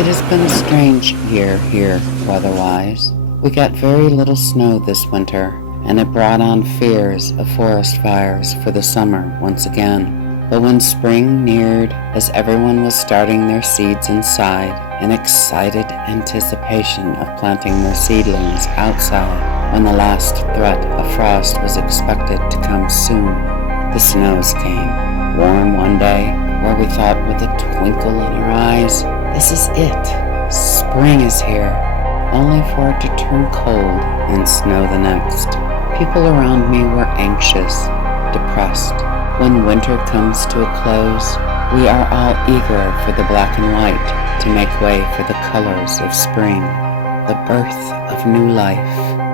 It has been a strange year here, weather-wise. We got very little snow this winter, and it brought on fears of forest fires for the summer once again. But when spring neared, as everyone was starting their seeds inside, in excited anticipation of planting their seedlings outside, when the last threat of frost was expected to come soon, the snows came, warm one day, where we thought with a twinkle in our eyes, this is it. Spring is here, only for it to turn cold and snow the next. People around me were anxious, depressed. When winter comes to a close, we are all eager for the black and white to make way for the colors of spring, the birth of new life,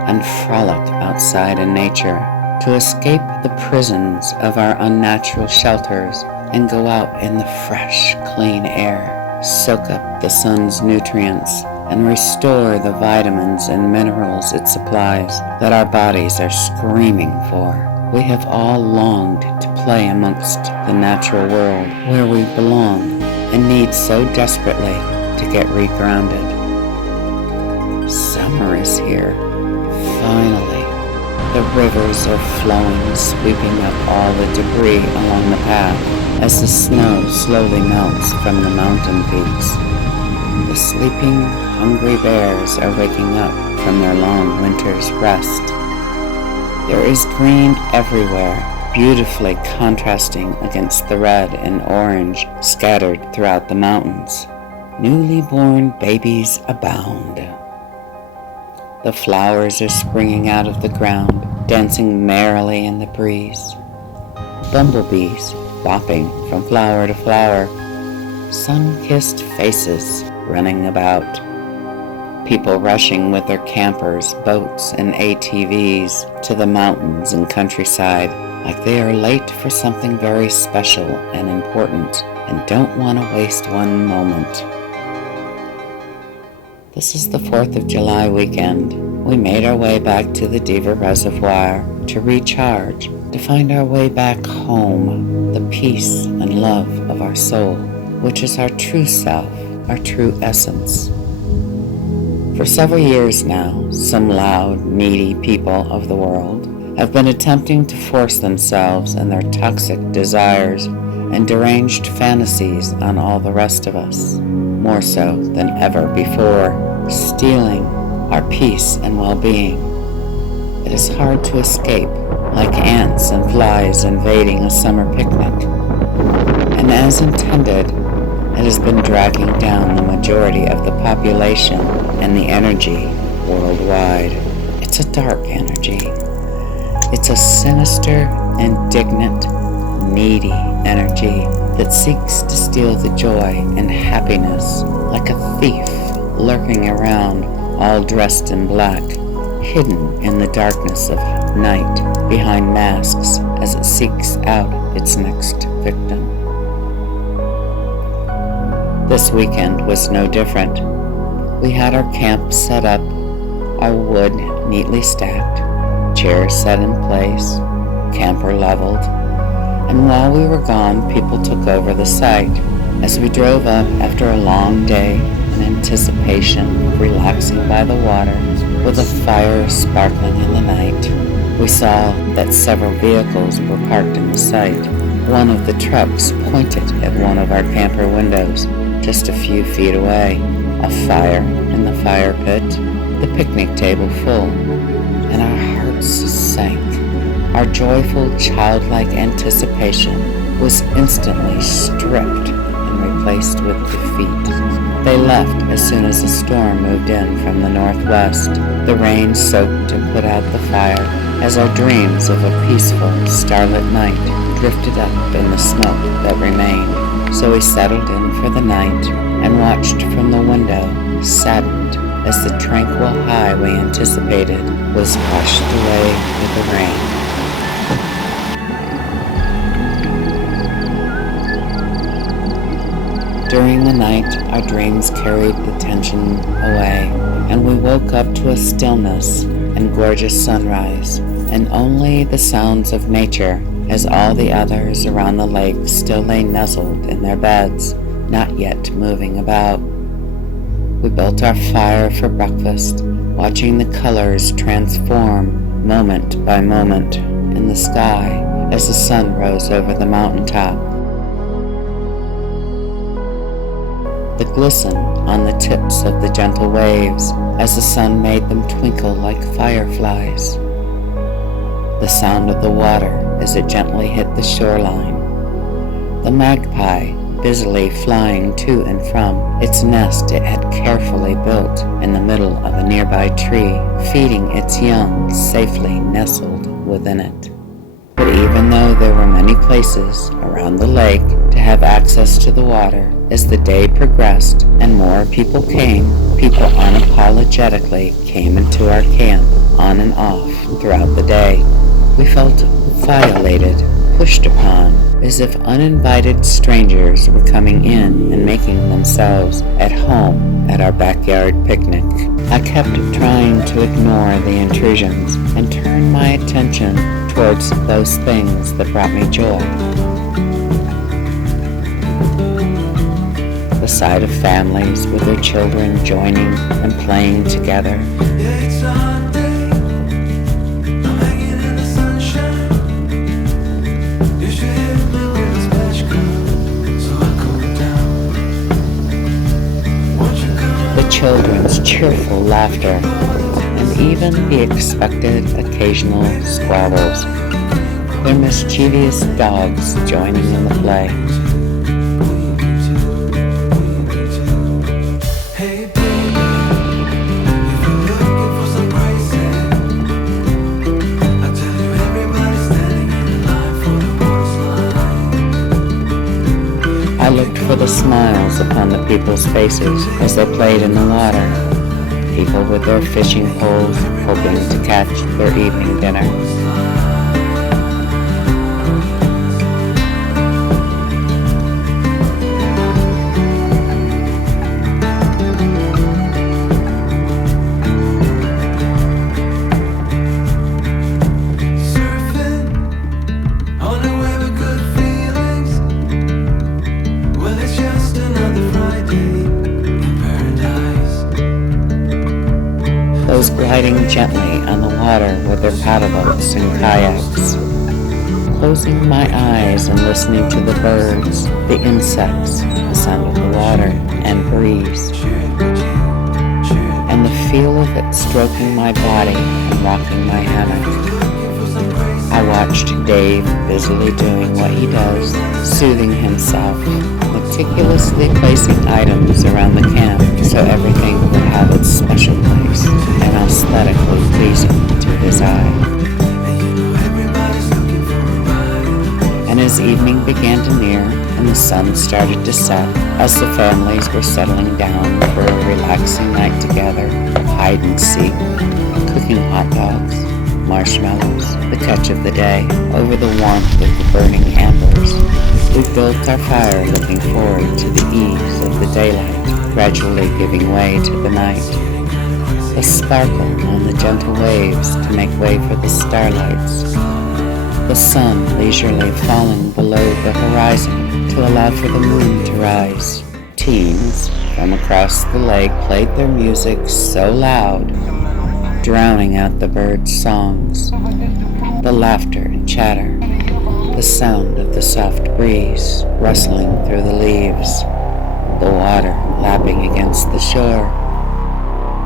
and frolic outside in nature, to escape the prisons of our unnatural shelters and go out in the fresh, clean air. Soak up the sun's nutrients and restore the vitamins and minerals it supplies that our bodies are screaming for. We have all longed to play amongst the natural world where we belong and need so desperately to get regrounded. Summer is here, finally. The rivers are flowing, sweeping up all the debris along the path as the snow slowly melts from the mountain peaks. The sleeping, hungry bears are waking up from their long winter's rest. There is green everywhere, beautifully contrasting against the red and orange scattered throughout the mountains. Newly born babies abound. The flowers are springing out of the ground, dancing merrily in the breeze. Bumblebees bopping from flower to flower. Sun-kissed faces running about. People rushing with their campers, boats, and ATVs to the mountains and countryside like they are late for something very special and important and don't want to waste one moment. This is the 4th of July weekend. We made our way back to the Deaver Reservoir to recharge, to find our way back home, the peace and love of our soul, which is our true self, our true essence. For several years now, some loud, needy people of the world have been attempting to force themselves and their toxic desires and deranged fantasies on all the rest of us, more so than ever before, stealing our peace and well-being. It is hard to escape, like ants and flies invading a summer picnic. And as intended, it has been dragging down the majority of the population and the energy worldwide. It's a dark energy. It's a sinister, indignant, needy energy that seeks to steal the joy and happiness like a thief lurking around, all dressed in black, hidden in the darkness of night behind masks as it seeks out its next victim. This weekend was no different. We had our camp set up, our wood neatly stacked, chairs set in place, camper leveled, and while we were gone, people took over the site. As we drove up after a long day in anticipation of relaxing by the water with a fire sparkling in the night, we saw that several vehicles were parked in the site. One of the trucks pointed at one of our camper windows just a few feet away, a fire in the fire pit, the picnic table full, and our hearts sank. Our joyful, childlike anticipation was instantly stripped and replaced with defeat. They left as soon as the storm moved in from the northwest. The rain soaked and put out the fire as our dreams of a peaceful, starlit night drifted up in the smoke that remained. So we settled in for the night and watched from the window, saddened as the tranquil high we anticipated was washed away with the rain. During the night, our dreams carried the tension away, and we woke up to a stillness and gorgeous sunrise, and only the sounds of nature, as all the others around the lake still lay nuzzled in their beds, not yet moving about. We built our fire for breakfast, watching the colors transform moment by moment in the sky as the sun rose over the mountaintop. The glisten on the tips of the gentle waves as the sun made them twinkle like fireflies. The sound of the water as it gently hit the shoreline. The magpie busily flying to and from its nest it had carefully built in the middle of a nearby tree, feeding its young safely nestled within it. But even though there were many places around the lake to have access to the water, as the day progressed and more people unapologetically came into our camp on and off throughout the day. We felt violated, pushed upon, as if uninvited strangers were coming in and making themselves at home at our backyard picnic. I kept trying to ignore the intrusions and turn my attention towards those things that brought me joy. The sight of families with their children joining and playing together. The children's cheerful laughter, and even the expected occasional squabbles, their mischievous dogs joining in the play. I looked for the smiles upon the people's faces as they played in the water, people with their fishing poles hoping to catch their evening dinner. Those gliding gently on the water with their paddle boats and kayaks. Closing my eyes and listening to the birds, the insects, the sound of the water and breeze, and the feel of it stroking my body and rocking my hammock. I watched Dave busily doing what he does, soothing himself, meticulously placing items around the camp so everything would have its special place and aesthetically pleasing to his eye. And as evening began to near and the sun started to set, as the families were settling down for a relaxing night together, hide and seek, cooking hot dogs, marshmallows, the catch of the day, over the warmth of the burning embers, we built our fire looking forward to the ease of the daylight, gradually giving way to the night. The sparkle on the gentle waves to make way for the starlights. The sun leisurely falling below the horizon to allow for the moon to rise. Teens from across the lake played their music so loud, drowning out the birds' songs, the laughter and chatter, the sound of the soft breeze rustling through the leaves, the water lapping against the shore,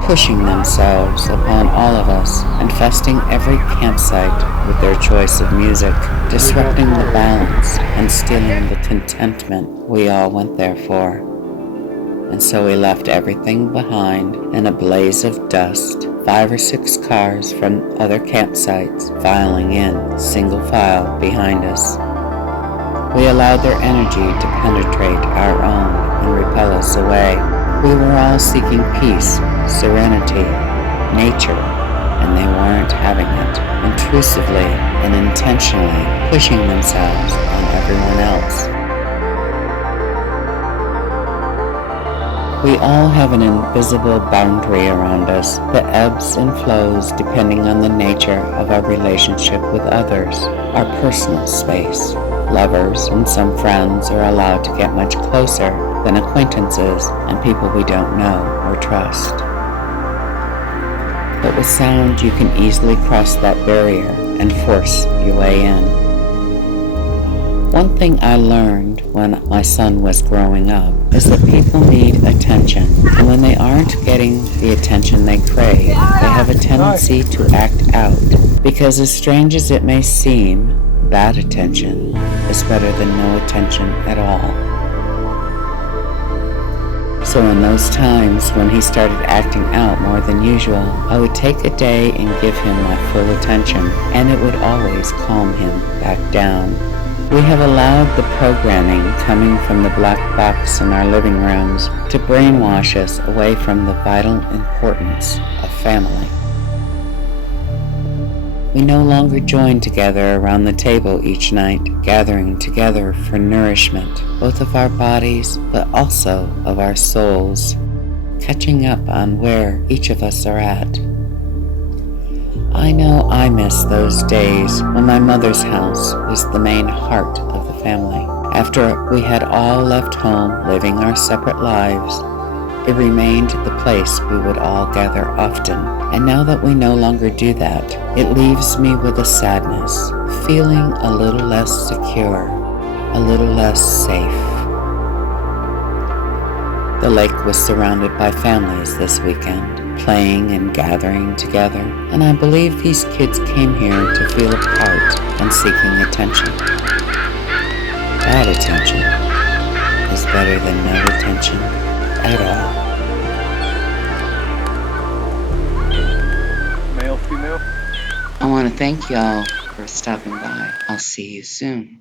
pushing themselves upon all of us, infesting every campsite with their choice of music, disrupting the balance and stealing the contentment we all went there for. And so we left everything behind in a blaze of dust, 5 or 6 cars from other campsites filing in single file behind us. We allowed their energy to penetrate our own and repel us away. We were all seeking peace, serenity, nature, and they weren't having it, intrusively and intentionally pushing themselves on everyone else. We all have an invisible boundary around us that ebbs and flows depending on the nature of our relationship with others, our personal space. Lovers and some friends are allowed to get much closer, than acquaintances and people we don't know or trust. But with sound, you can easily cross that barrier and force your way in. One thing I learned when my son was growing up is that people need attention, and when they aren't getting the attention they crave, they have a tendency to act out, because as strange as it may seem, bad attention is better than no attention at all. So in those times when he started acting out more than usual, I would take a day and give him my full attention, and it would always calm him back down. We have allowed the programming coming from the black box in our living rooms to brainwash us away from the vital importance of family. We no longer join together around the table each night, gathering together for nourishment, both of our bodies but also of our souls, catching up on where each of us are at. I know I miss those days when my mother's house was the main heart of the family. After we had all left home living our separate lives, it remained the place we would all gather often. And now that we no longer do that, it leaves me with a sadness, feeling a little less secure, a little less safe. The lake was surrounded by families this weekend, playing and gathering together, and I believe these kids came here to feel a part and seeking attention. That attention is better than no attention at all. Male, female? I want to thank y'all for stopping by. I'll see you soon.